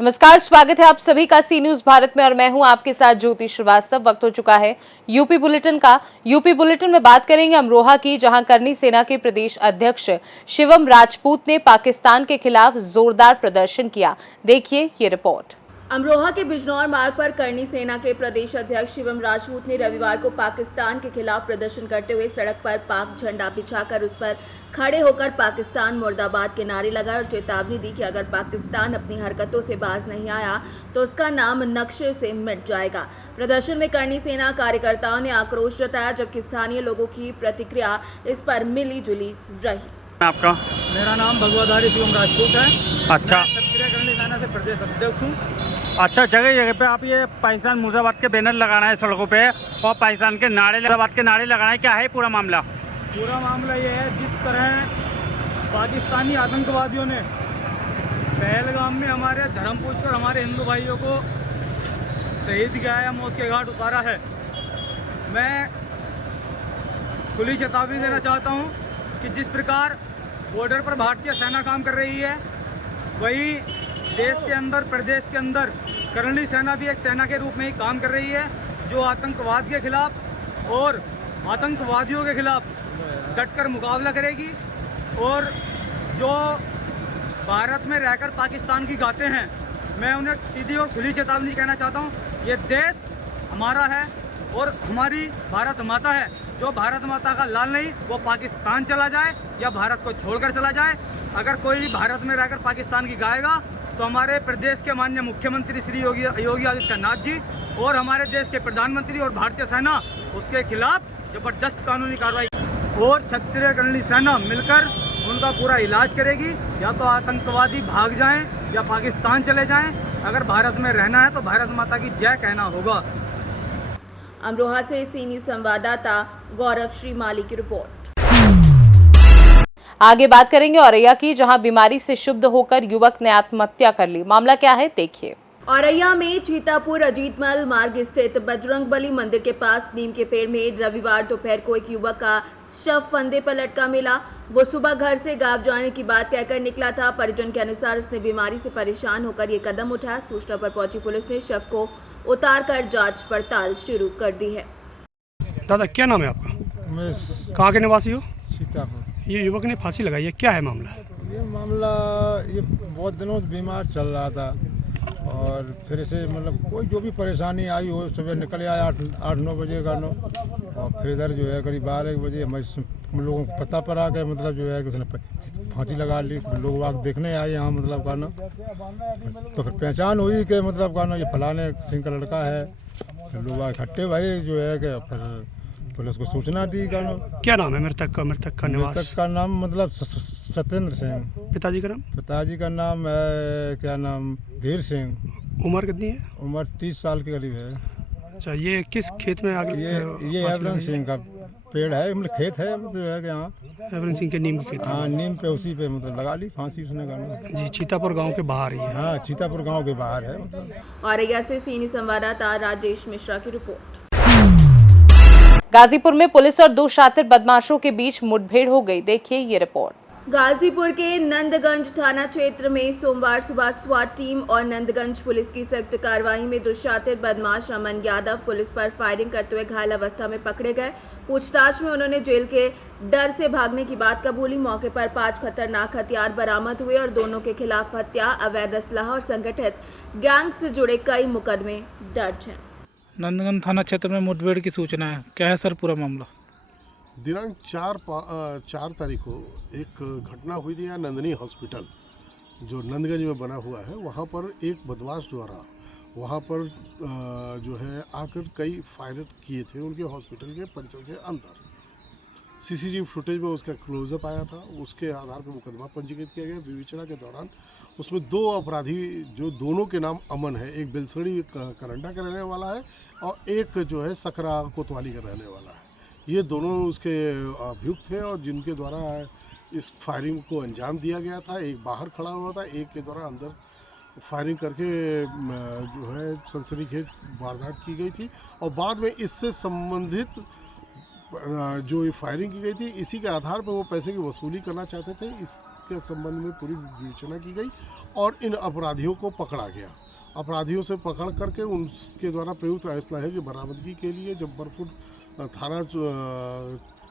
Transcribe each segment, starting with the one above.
नमस्कार, स्वागत है आप सभी का सी न्यूज भारत में और मैं हूं आपके साथ ज्योति श्रीवास्तव। वक्त हो चुका है यूपी बुलेटिन का। यूपी बुलेटिन में बात करेंगे अमरोहा की, जहां करनी सेना के प्रदेश अध्यक्ष शिवम राजपूत ने पाकिस्तान के खिलाफ जोरदार प्रदर्शन किया। देखिए ये रिपोर्ट। अमरोहा के बिजनौर मार्ग पर करनी सेना के प्रदेश अध्यक्ष शिवम राजपूत ने रविवार को पाकिस्तान के खिलाफ प्रदर्शन करते हुए सड़क पर पाक झंडा बिछाकर उस पर खड़े होकर पाकिस्तान मुर्दाबाद के नारे लगाए और चेतावनी दी कि अगर पाकिस्तान अपनी हरकतों से बाज नहीं आया तो उसका नाम नक्शे से मिट जाएगा। प्रदर्शन में करनी सेना कार्यकर्ताओं ने आक्रोश जताया, जबकि स्थानीय लोगों की प्रतिक्रिया इस पर मिली जुली रही। आपका? मेरा नाम भगवाधारी शिवम राजपूत है। अच्छा, क्षत्रिय करनी सेना से प्रदेश अध्यक्ष हूँ। अच्छा, जगह जगह पे आप ये पाकिस्तान मुर्दाबाद के बैनर लगाना है सड़कों पे और पाकिस्तान के मुर्दाबाद के नारे लगाना है, क्या है पूरा मामला? पूरा मामला ये है, जिस तरह पाकिस्तानी आतंकवादियों ने पहलगाम में हमारे धर्म पूछकर हमारे हिंदू भाइयों को शहीद किया है, मौत के घाट उतारा है, मैं खुली चेतावनी देना चाहता हूँ कि जिस प्रकार बॉर्डर पर भारतीय सेना काम कर रही है, वही देश के अंदर, प्रदेश के अंदर करनी सेना भी एक सेना के रूप में ही काम कर रही है, जो आतंकवाद के खिलाफ और आतंकवादियों के खिलाफ डटकर मुकाबला करेगी। और जो भारत में रहकर पाकिस्तान की गाते हैं, मैं उन्हें सीधी और खुली चेतावनी कहना चाहता हूँ, ये देश हमारा है और हमारी भारत माता है। जो भारत माता का लाल नहीं, वो पाकिस्तान चला जाए या भारत को छोड़कर चला जाए। अगर कोई भारत में रहकर पाकिस्तान की गाएगा तो हमारे प्रदेश के माननीय मुख्यमंत्री श्री योगी आदित्यनाथ जी और हमारे देश के प्रधानमंत्री और भारतीय सेना उसके खिलाफ जबरदस्त कानूनी कार्रवाई और क्षत्रिय करनी सेना मिलकर उनका पूरा इलाज करेगी। या तो आतंकवादी भाग जाएं या पाकिस्तान चले जाएं। अगर भारत में रहना है तो भारत माता की जय कहना होगा। अमरोहा से सी न्यूज संवाददाता गौरव श्रीमाली की रिपोर्ट। आगे बात करेंगे औरैया की, जहां बीमारी से शुद्ध होकर युवक ने आत्महत्या कर ली। मामला क्या है, देखिए। औरैया में चीतापुर अजीतमल मार्ग स्थित बजरंगबली मंदिर के पास नीम के पेड़ में रविवार दोपहर को एक युवक का शव फंदे पर लटका मिला। वो सुबह घर से गांव जाने की बात कहकर निकला था। परिजन के अनुसार उसने बीमारी से परेशान होकर ये कदम उठाया। सूचना पर पहुंची पुलिस ने शव को उतार कर जांच पड़ताल शुरू कर दी है। दादा, क्या नाम है आपका? मैं कहाँ के निवासी हो? सीतापुर। ये युवक ने फांसी लगाई है, क्या है मामला? ये बहुत दिनों से बीमार चल रहा था और फिर से मतलब कोई जो भी परेशानी आई हो, सुबह निकल आया 8-9 बजे का और फिर इधर जो है करीब 12 बजे हम लोगों को पता पड़ा कि मतलब जो है कि उसने फांसी लगा ली। लोग आग देखने आए यहाँ मतलब का ना, तो फिर पहचान हुई कि मतलब का ना ये फलाने सिंह का लड़का है। फिर लोग इकट्ठे भाई जो है कि फिर पुलिस को सूचना दी। क्या नाम है मृतक का निवास? मृतक का नाम मतलब सत्येंद्र सिंह। पिताजी का नाम? पिताजी का नाम है क्या नाम, धीर सिंह। उम्र कितनी है? उम्र 30 साल के करीब है। अच्छा, ये किस खेत में आगे? ये एवरेन सिंह का पेड़ है, मतलब खेत है, मतलब है कि यहाँ एवरेन सिंह के नीम की खेत? हाँ, नीम पे उसी पे मतलब लगा ली फांसी उसने का। जी, चीतापुर गांव के बाहर ही है। हाँ, चीतापुर गांव के बाहर है मतलब। औरैया से सीनी संवाददाता राजेश मिश्रा की रिपोर्ट। गाजीपुर में पुलिस और दो शातिर बदमाशों के बीच मुठभेड़ हो गई। देखिए ये रिपोर्ट। गाजीपुर के नंदगंज थाना क्षेत्र में सोमवार सुबह स्वाट टीम और नंदगंज पुलिस की संयुक्त कार्रवाई में दो शातिर बदमाश अमन यादव पुलिस पर फायरिंग करते हुए घायल अवस्था में पकड़े गए। पूछताछ में उन्होंने जेल के डर से भागने की बात कबूली। मौके पर 5 खतरनाक हथियार बरामद हुए और दोनों के खिलाफ हत्या, अवैध असलाह और संगठित गैंग से जुड़े कई मुकदमे दर्ज हैं। नंदगंज थाना क्षेत्र में मुठभेड़ की सूचना है, क्या है सर पूरा मामला? दिनांक 4 तारीख को एक घटना हुई थी यहाँ नंदनी हॉस्पिटल जो नंदगंज में बना हुआ है। वहाँ पर एक बदमाश द्वारा वहाँ पर जो है आकर कई फायर किए थे उनके हॉस्पिटल के परिसर के अंदर। सीसीटीवी फुटेज में उसका क्लोजअप आया था, उसके आधार पर मुकदमा पंजीकृत किया गया। विवेचना के दौरान उसमें 2 अपराधी जो दोनों के नाम अमन है, एक बेलसड़ी करंडा का रहने वाला है और एक जो है सकरा कोतवाली का रहने वाला है। ये दोनों उसके अभियुक्त थे और जिनके द्वारा इस फायरिंग को अंजाम दिया गया था। एक बाहर खड़ा हुआ था, एक के द्वारा अंदर फायरिंग करके जो है सनसनीखेज वारदात की गई थी और बाद में इससे संबंधित जो ये फायरिंग की गई थी, इसी के आधार पर वो पैसे की वसूली करना चाहते थे। इसके संबंध में पूरी विवेचना की गई और इन अपराधियों को पकड़ा गया। अपराधियों से पकड़ करके उनके द्वारा प्रयुक्त असलहे की बरामदगी के लिए जब बरपुर थाना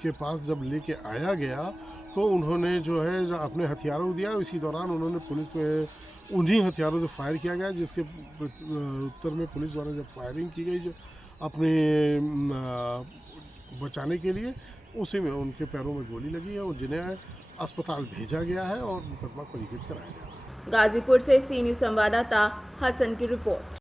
के पास जब लेके आया गया तो उन्होंने जो है अपने हथियारों दिया। इसी दौरान उन्होंने पुलिस पे उन्हीं हथियारों से फायर किया गया, जिसके उत्तर में पुलिस द्वारा जब फायरिंग की गई जो अपने बचाने के लिए, उसी में उनके पैरों में गोली लगी है और जिन्हें अस्पताल भेजा गया है और मुकदमा पंजीकृत कराया गया है। गाजीपुर से सी न्यूज संवाददाता हसन की रिपोर्ट।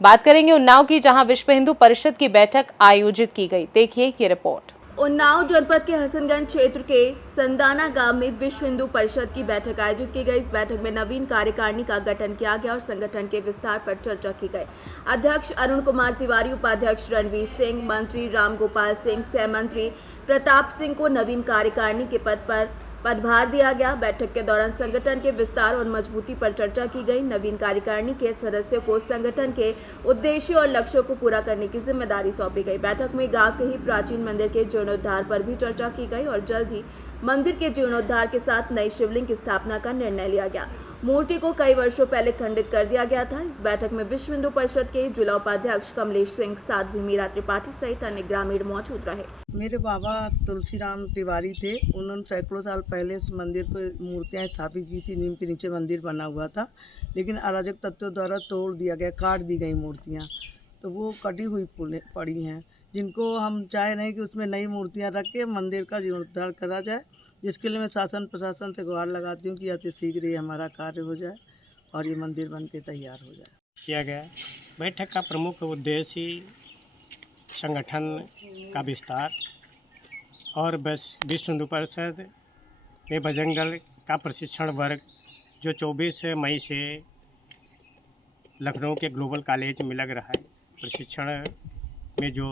बात करेंगे उन्नाव की, जहां विश्व हिंदू परिषद की बैठक आयोजित की गई। देखिए ये रिपोर्ट। उन्नाव जनपद के हसनगंज क्षेत्र के संदाना गांव में विश्व हिंदू परिषद की बैठक आयोजित की गई। इस बैठक में नवीन कार्यकारिणी का गठन किया गया और संगठन के विस्तार पर चर्चा की गई। अध्यक्ष अरुण कुमार तिवारी, उपाध्यक्ष रणवीर सिंह, मंत्री राम गोपाल सिंह, सह मंत्री प्रताप सिंह को नवीन कार्यकारिणी के पद पर पदभार दिया गया। बैठक के दौरान संगठन के विस्तार और मजबूती पर चर्चा की गई। नवीन कार्यकारिणी के सदस्यों को संगठन के उद्देश्य और लक्ष्यों को पूरा करने की जिम्मेदारी सौंपी गई। बैठक में गांव के ही प्राचीन मंदिर के जीर्णोद्धार पर भी चर्चा की गई और जल्द ही मंदिर के जीर्णोद्धार के साथ नई शिवलिंग की स्थापना का निर्णय लिया गया। मूर्ति को कई वर्षों पहले खंडित कर दिया गया था। इस बैठक में विश्व हिंदू परिषद के जिला उपाध्यक्ष कमलेश सिंह, साथ भी मीरा त्रिपाठी सहित अन्य ग्रामीण मौजूद रहे। मेरे बाबा तुलसीराम तिवारी थे। उन्होंने सैकड़ों साल पहले इस मंदिर को मूर्तियाँ स्थापित की थी। नीम के नीचे मंदिर बना हुआ था, लेकिन अराजक तत्वों द्वारा तोड़ दिया गया, काट दी गई मूर्तियाँ, तो वो कटी हुई पड़ी हैं, जिनको हम चाह रहे हैं कि उसमें नई मूर्तियाँ रख के मंदिर का जीर्णोद्धार करा जाए, जिसके लिए मैं शासन प्रशासन से गुहार लगाती हूँ कि अति शीघ्र ही हमारा कार्य हो जाए और ये मंदिर बन के तैयार हो जाए। किया गया बैठक का प्रमुख उद्देश्य ही संगठन का विस्तार और विश्व हिंदू परिषद में बजरंग दल का प्रशिक्षण वर्ग जो 24 मई से लखनऊ के ग्लोबल कॉलेज में लग रहा है। प्रशिक्षण में जो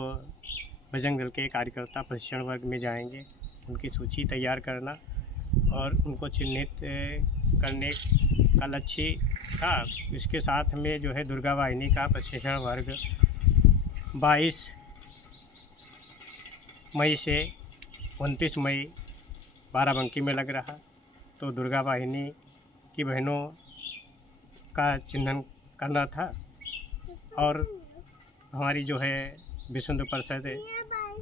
बजरंग दल के कार्यकर्ता प्रशिक्षण वर्ग में जाएंगे, उनकी सूची तैयार करना और उनको चिन्हित करने का लक्ष्य था। इसके साथ में जो है दुर्गा वाहिनी का प्रशिक्षण वर्ग 22 मई से 29 मई बाराबंकी में लग रहा, तो दुर्गा वाहिनी की बहनों का चिन्हन करना था और हमारी जो है विश्व हिंदू परिषद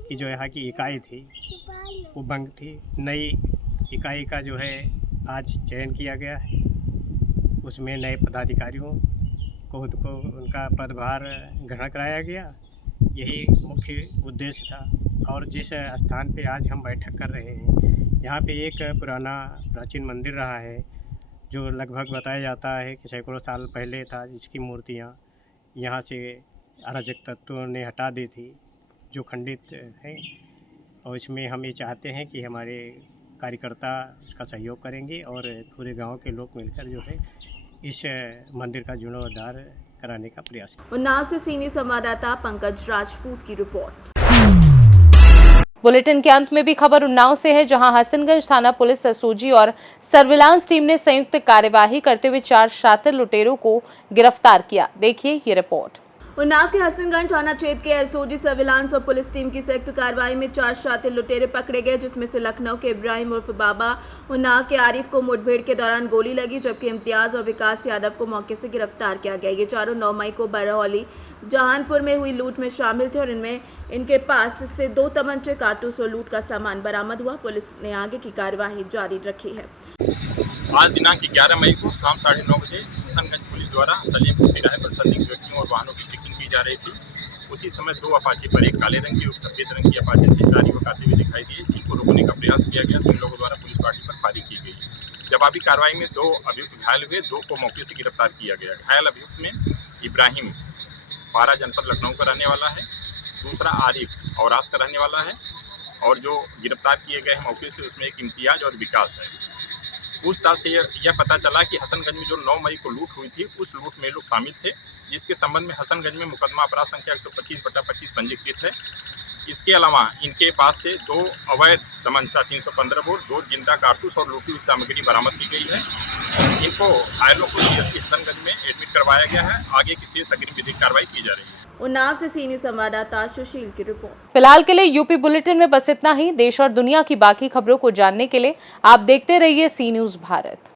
की जो यहाँ की इकाई थी वो बंग थी। नई इकाई का जो है आज चयन किया गया है, उसमें नए पदाधिकारियों को उनका पदभार ग्रहण कराया गया। यही मुख्य उद्देश्य था। और जिस स्थान पे आज हम बैठक कर रहे हैं, यहाँ पे एक पुराना प्राचीन मंदिर रहा है जो लगभग बताया जाता है कि सैकड़ों साल पहले था, जिसकी मूर्तियाँ यहाँ से अराजक तत्वों ने हटा दी थी, जो खंडित है। और इसमें हम ये चाहते हैं कि हमारे कार्यकर्ता उसका सहयोग करेंगे और पूरे गांव के लोग मिलकर जो है इस मंदिर का जीर्णोद्धार कराने का प्रयास करें। उन्नाव से सीनियर संवाददाता पंकज राजपूत की रिपोर्ट। बुलेटिन के अंत में भी खबर उन्नाव से है, जहां हसनगंज थाना पुलिस एसओजी और सर्विलांस टीम ने संयुक्त कार्यवाही करते हुए 4 शातिर लुटेरों को गिरफ्तार किया। देखिए ये रिपोर्ट। उन्नाव के हसनगंज थाना क्षेत्र के एसओजी, सर्विलांस और पुलिस टीम की संयुक्त कार्रवाई में 4 शातिर लुटेरे पकड़े गए, जिसमें से लखनऊ के इब्राहिम उर्फ बाबा, उन्नाव के आरिफ को मुठभेड़ के दौरान गोली लगी, जबकि इम्तियाज और विकास यादव को मौके से गिरफ्तार किया गया। ये चारों 9 मई को बरौली जहानपुर में हुई लूट में शामिल थे और इनके पास से 2 तमंचे, कारतूस और लूट का सामान बरामद हुआ। पुलिस ने आगे की कार्यवाही जारी रखी है। आज दिनांक 11 मई को शाम 9:30 बजे हसनगंज पुलिस द्वारा सलीमपुर तिराहे पर संदिग्ध व्यक्तियों और वाहनों की चेकिंग की जा रही थी। उसी समय 2 अपाचे पर, एक काले रंग की और सफेद रंग की अपाचे से 4 युवक आते हुए दिखाई दिए। इनको रोकने का प्रयास किया गया तो इन लोगों द्वारा पुलिस पार्टी पर फायरिंग की गई। जवाबी कार्रवाई में 2 अभियुक्त घायल हुए, 2 को मौके से गिरफ्तार किया गया। घायल अभियुक्त में इब्राहिम पारा जनपद लखनऊ का रहने वाला है, दूसरा आरिफ औरास का रहने वाला है, और जो गिरफ्तार किए गए हैं मौके से उसमें एक इम्तियाज और विकास है। पूछताछ से यह पता चला कि हसनगंज में जो 9 मई को लूट हुई थी, उस लूट में लोग शामिल थे, जिसके संबंध में हसनगंज में मुकदमा अपराध संख्या 125/25 पंजीकृत है। इसके अलावा इनके पास से 2 अवैध तमंचा 315 बोर, 2 जिंदा कारतूस और लूटी हुई सामग्री बरामद की गई है। इनको घायलों को सीएससी हसनगंज में एडमिट करवाया गया है। आगे की शेष अग्रिम विधिक कार्रवाई की जा रही है। उन्नाव से सी न्यूज़ संवाददाता सुशील की रिपोर्ट। फिलहाल के लिए यूपी बुलेटिन में बस इतना ही। देश और दुनिया की बाकी खबरों को जानने के लिए आप देखते रहिए सी न्यूज़ भारत।